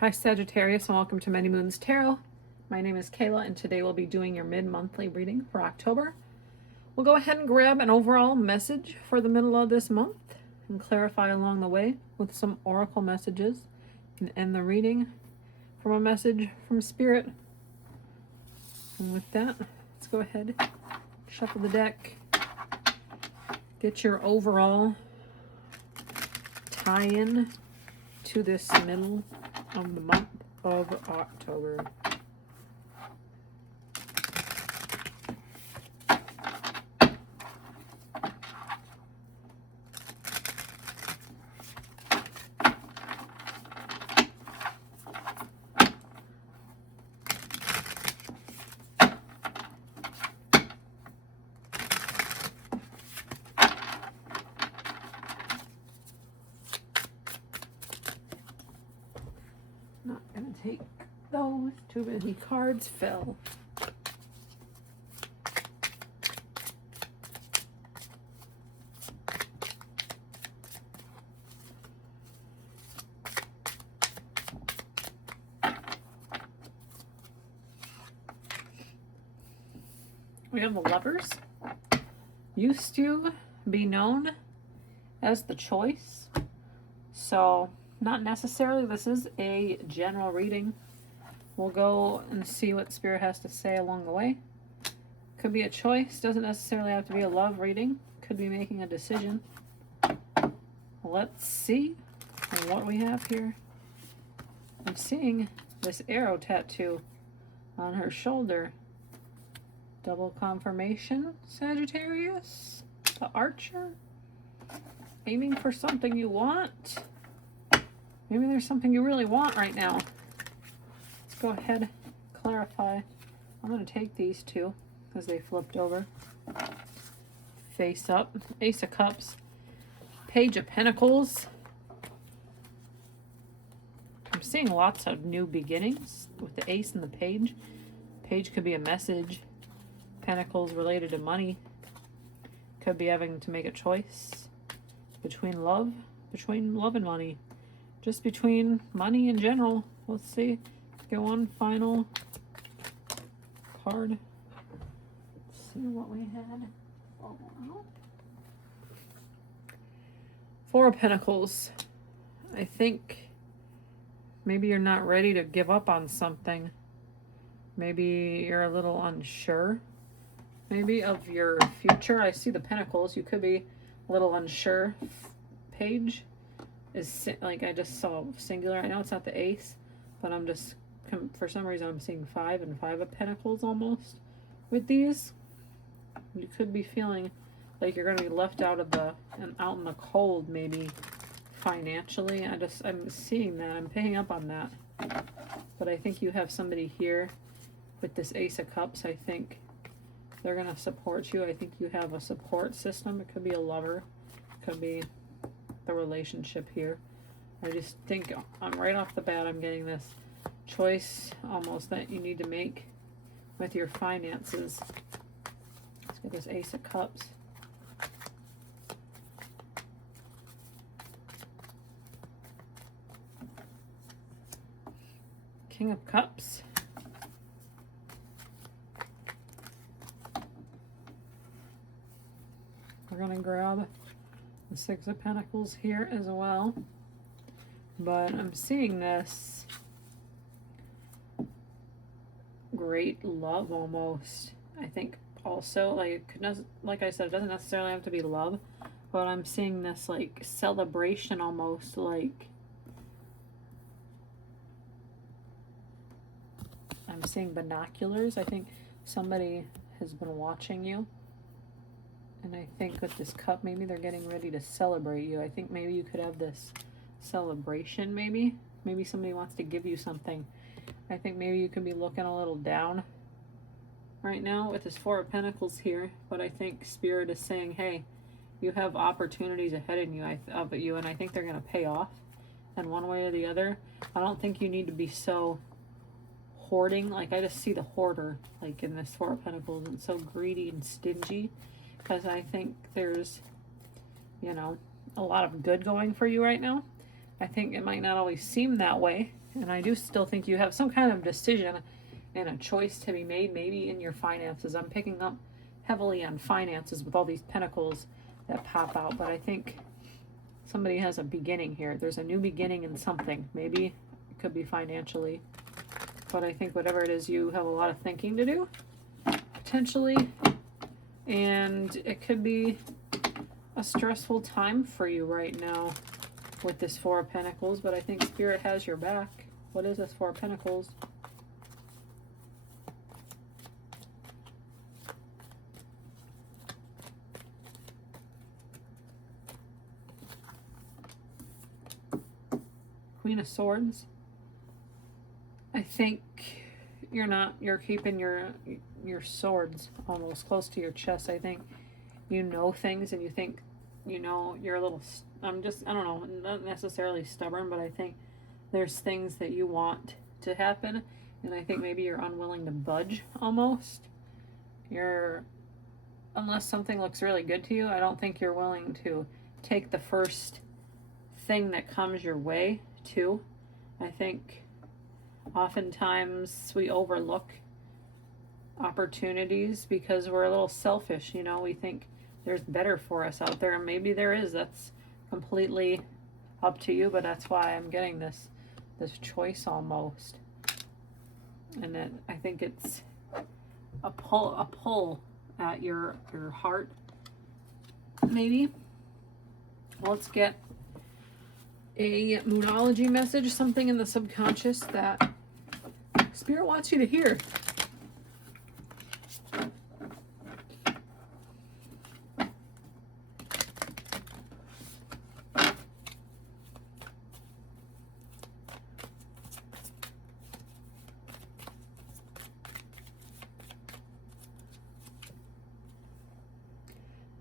Hi Sagittarius, and welcome to Many Moons Tarot. My name is Kayla, and today we'll be doing your mid-monthly reading for October. We'll go ahead and grab an overall message for the middle of this month and clarify along the way with some oracle messages and end the reading from a message from Spirit. And with that, let's go ahead, shuffle the deck, get your overall tie-in to this middle of the month of October. Not gonna take those. Too many cards fell. We have the Lovers. Used to be known as the Choice. So, not necessarily. This is a general reading. We'll go and see what Spirit has to say along the way. Could be a choice. Doesn't necessarily have to be a love reading. Could be making a decision. Let's see what we have here. I'm seeing this arrow tattoo on her shoulder. Double confirmation, Sagittarius. The Archer. Aiming for something you want. Maybe there's something you really want right now. Let's go ahead and clarify. I'm going to take these two because they flipped over. Face up. Ace of Cups. Page of Pentacles. I'm seeing lots of new beginnings with the Ace and the Page. Page could be a message. Pentacles related to money. Could be having to make a choice between love and money. Just between money in general. Let's see. Get one final card. Let's see what we had. Oh, no. Four of Pentacles. I think maybe you're not ready to give up on something. Maybe you're a little unsure. Maybe of your future. I see the Pentacles. You could be a little unsure. Page is like, I just saw singular. I know it's not the Ace, but I'm just, for some reason I'm seeing 5 and 5 of Pentacles almost with these. You could be feeling like you're going to be left out of the, and out in the cold maybe financially. I'm seeing that. I'm picking up on that. But I think you have somebody here with this Ace of Cups. I think they're going to support you. I think you have a support system. It could be a lover. It could be the relationship here. I just think right off the bat I'm getting this choice almost that you need to make with your finances. Let's get this Ace of Cups. King of Cups. We're going to grab the Six of Pentacles here as well. But I'm seeing this great love almost. I think also, like I said, it doesn't necessarily have to be love, but I'm seeing this like celebration almost, like I'm seeing binoculars. I think somebody has been watching you. And I think with this cup, maybe they're getting ready to celebrate you. I think maybe you could have this celebration, maybe. Maybe somebody wants to give you something. I think maybe you could be looking a little down right now with this Four of Pentacles here. But I think Spirit is saying, hey, you have opportunities ahead of you, and I think they're going to pay off in one way or the other. I don't think you need to be so hoarding. Like, I just see the hoarder, like in this Four of Pentacles, and so greedy and stingy. Because I think there's, you know, a lot of good going for you right now. I think it might not always seem that way And I do still think you have some kind of decision and a choice to be made, maybe in your finances. I'm picking up heavily on finances with all these pentacles that pop out, but I think somebody has a beginning here. There's a new beginning in something. Maybe it could be financially, but I think whatever it is, you have a lot of thinking to do, potentially, and it could be a stressful time for you right now with this Four of Pentacles, but I think Spirit has your back. What is this Four of Pentacles? Queen of Swords. I think you're keeping your swords almost close to your chest. I think you know things and you think, you know, you're a little, I don't know, not necessarily stubborn, but I think there's things that you want to happen, and I think maybe you're unwilling to budge almost. Unless something looks really good to you, I don't think you're willing to take the first thing that comes your way too. I think oftentimes we overlook opportunities because we're a little selfish, you know, we think there's better for us out there, and maybe there is. That's completely up to you, but that's why I'm getting this choice almost. And then I think it's a pull at your heart, maybe. Let's get a Moonology message, something in the subconscious that Spirit wants you to hear.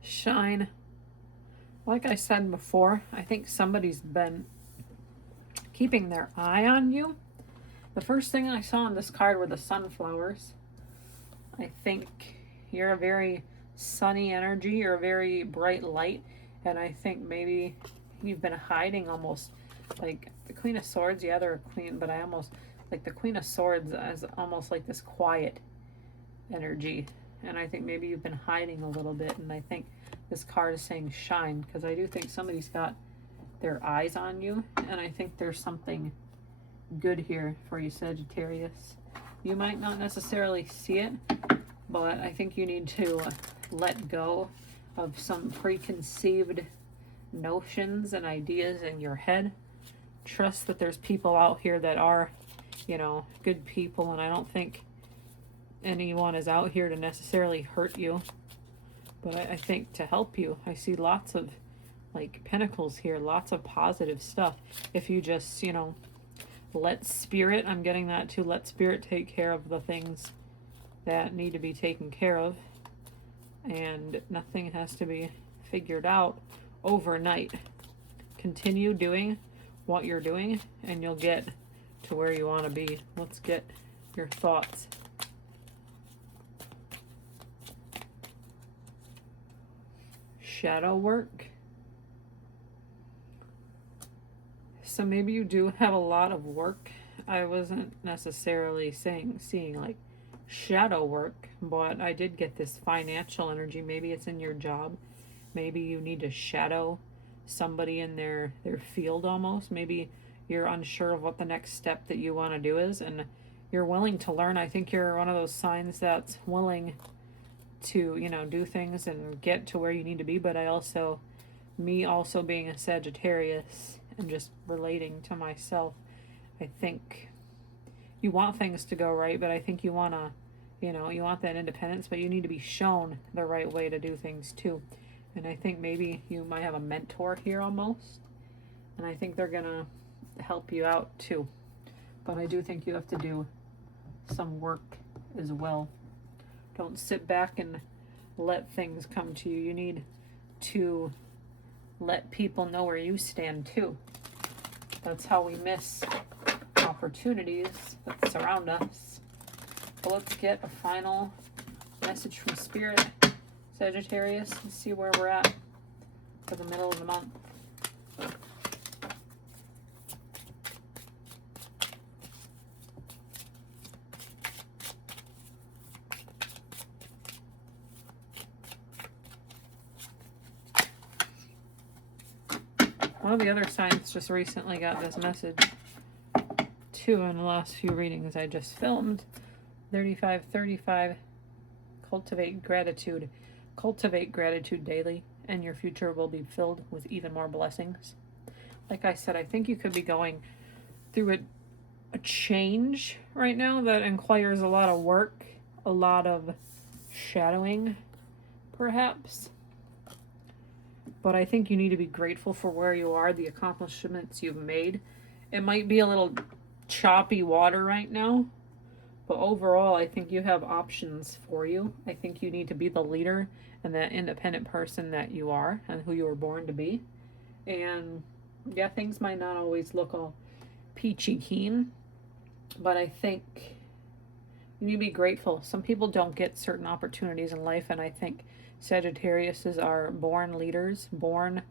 Shine. Like I said before, I think somebody's been keeping their eye on you. The first thing I saw on this card were the sunflowers. I think you're a very sunny energy. You're a very bright light. And I think maybe you've been hiding almost. Like the Queen of Swords, yeah, they're a queen, but I almost, like the Queen of Swords as almost like this quiet energy. And I think maybe you've been hiding a little bit. And I think this card is saying shine, because I do think somebody's got their eyes on you. And I think there's something good here for you, Sagittarius. You might not necessarily see it, but I think you need to let go of some preconceived notions and ideas in your head. Trust that there's people out here that are, you know, good people, and I don't think anyone is out here to necessarily hurt you, but I think to help you. I see lots of like pentacles here, lots of positive stuff. If you just, you know, let Spirit, I'm getting that too, let Spirit take care of the things that need to be taken care of, and nothing has to be figured out overnight. Continue doing what you're doing and you'll get to where you want to be. Let's get your thoughts. Shadow work. So maybe you do have a lot of work. I wasn't necessarily seeing like shadow work, but I did get this financial energy. Maybe it's in your job. Maybe you need to shadow somebody in their field almost. Maybe you're unsure of what the next step that you want to do is, and you're willing to learn. I think you're one of those signs that's willing to, you know, do things and get to where you need to be. But me also being a Sagittarius and just relating to myself, I think you want things to go right, but I think you want to, you know, you want that independence, but you need to be shown the right way to do things too. And I think maybe you might have a mentor here almost, and I think they're gonna help you out too. But I do think you have to do some work as well. Don't sit back and let things come to you. You need to let people know where you stand too. That's how we miss opportunities that surround us. But let's get a final message from Spirit, Sagittarius, and see where we're at for the middle of the month. One of the other signs just recently got this message too in the last few readings I just filmed. 3535. Cultivate gratitude. Cultivate gratitude daily, and your future will be filled with even more blessings. Like I said, I think you could be going through a change right now that requires a lot of work, a lot of shadowing, perhaps. But I think you need to be grateful for where you are, the accomplishments you've made. It might be a little choppy water right now, but overall, I think you have options for you. I think you need to be the leader and that independent person that you are and who you were born to be. And yeah, things might not always look all peachy keen, but I think you need to be grateful. Some people don't get certain opportunities in life, and I think Sagittariuses are born leaders, born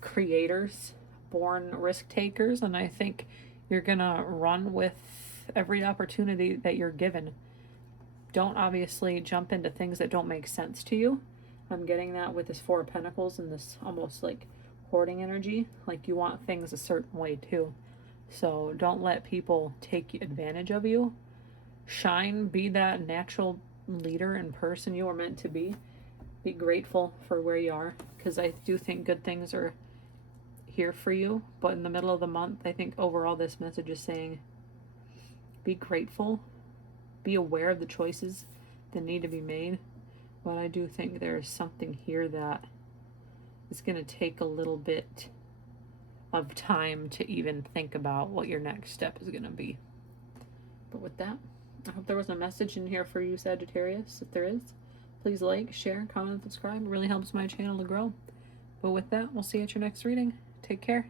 creators, born risk takers, and I think you're gonna run with every opportunity that you're given. Don't obviously jump into things that don't make sense to you. I'm getting that with this Four of Pentacles and this almost like hoarding energy. Like you want things a certain way too. So don't let people take advantage of you. Shine, be that natural leader and person you are meant to be. Be grateful for where you are, because I do think good things are here for you. But in the middle of the month, I think overall this message is saying be grateful, be aware of the choices that need to be made. But I do think there's something here that is going to take a little bit of time to even think about what your next step is going to be. But with that, I hope there was a message in here for you, Sagittarius. If there is, please like, share, comment, and subscribe. It really helps my channel to grow. But with that, we'll see you at your next reading. Take care.